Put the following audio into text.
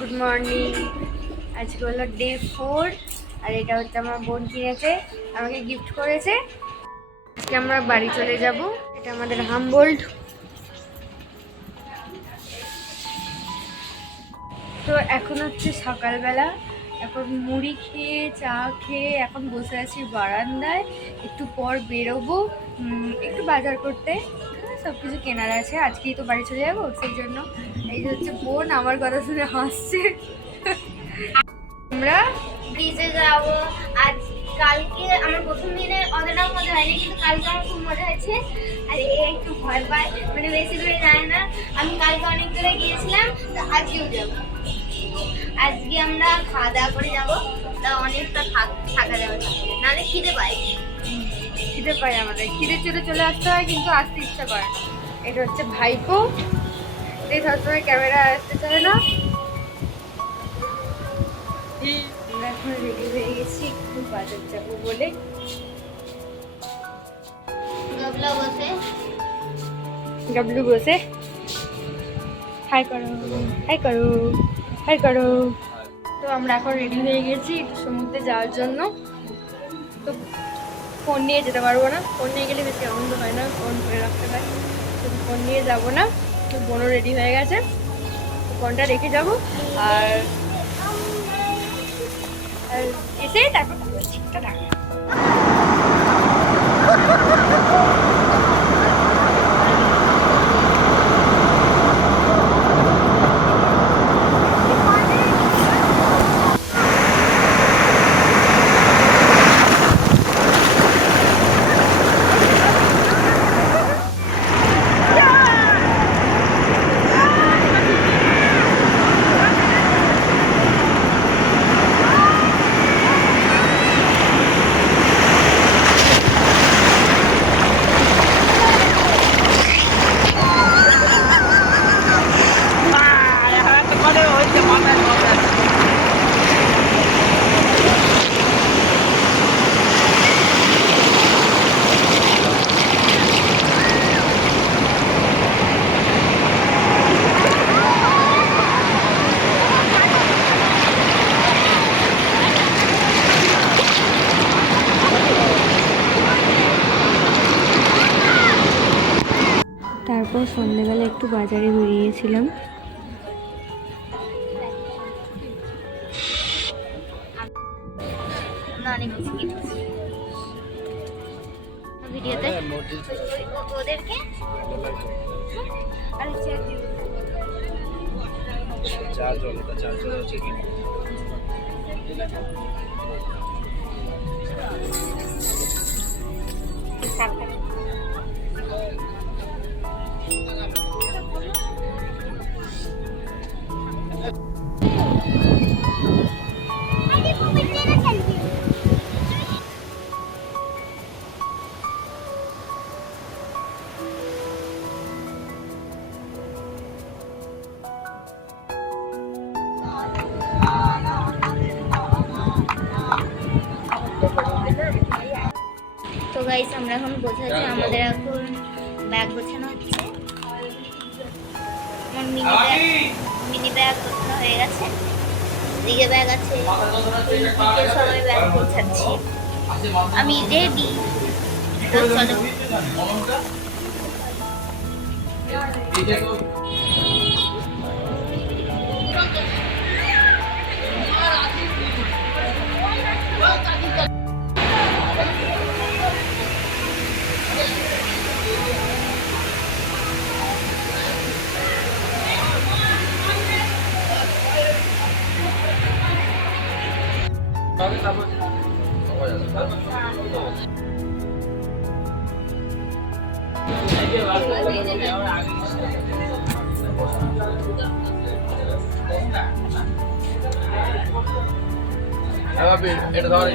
Good morning. আজকে হলো day 4 আর এটা হচ্ছে আমার বোন কিনেছে, আমাকে গিফট করেছে। আজকে আমরা বাড়ি চলে যাব। এটা আমাদের হামবোল্ড। তো এখন হচ্ছে সকালবেলা, এখন মুড়ি খেয়ে চা খেয়ে এখন বসে আছি বারান্দায়। একটু পর বেরোবো একটু বাজার করতে, সব কিছু কেনার আছে। আজকেই তো বাড়ি চলে যাবো, সেই জন্য। এই যে হচ্ছে বোন আমার কথা শুনে হাসছে। আমরা ব্রিজে যাব আজ। কালকে আমার প্রথম দিনে অতটা মজা হয়নি, কিন্তু কালকে আমার খুব মজা হয়েছে। আর এ একটু ভয় পায়, মানে বেশি দূরে যায় না। আমি কালকে অনেক দূরে গিয়েছিলাম, তো আজকেও যাবো। আজকে আমরা খাওয়া দাওয়া করে যাবো, তা অনেকটা থাকা যাবে, নাহলে খিদে পায়। খিদে পাই, আমাদের খিদে চলে চলে আসতে হয়, কিন্তু আসতে ইচ্ছা করে। এটা হচ্ছে ভাইপো, এই সবসময় ক্যামেরা আসতে চায় না। আমরা এখন রেডি হয়ে গেছি একটু বাজার যাবো বলে। গাবলু বসে হাই করো, হাই করো, হাই করো। তো আমরা এখন রেডি হয়ে গেছি একটু সমুদ্রে যাওয়ার জন্য। তো ফোন নিয়ে যেতে পারবো না, ফোন নিয়ে গেলে বেশি আনন্দ হয় না, ফোন ধরে রাখতে হয়। তো ফোন নিয়ে যাবো না। তো বোনও রেডি হয়ে গেছে, ফোনটা রেখে যাবো। আর এসে তারপর ঠিকটা রাখবো। তারপর সন্ধ্যেবেলা একটু বাজারে বেরিয়েছিলাম। অনেক কিছু কিনেছি ভিডিওতে ওদেরকে। আর তো গাইস, আমরা এখন বোঝাচ্ছি, আমাদের এখন ব্যাগ গোছানো হচ্ছে। আমার মিনি ব্যাগ গোছানো হয়ে গেছে, দিকে ব্যাগ আছে, সবাই ব্যাগ গোছাচ্ছি। আমি রেডি, তো চলো। এটা ধরে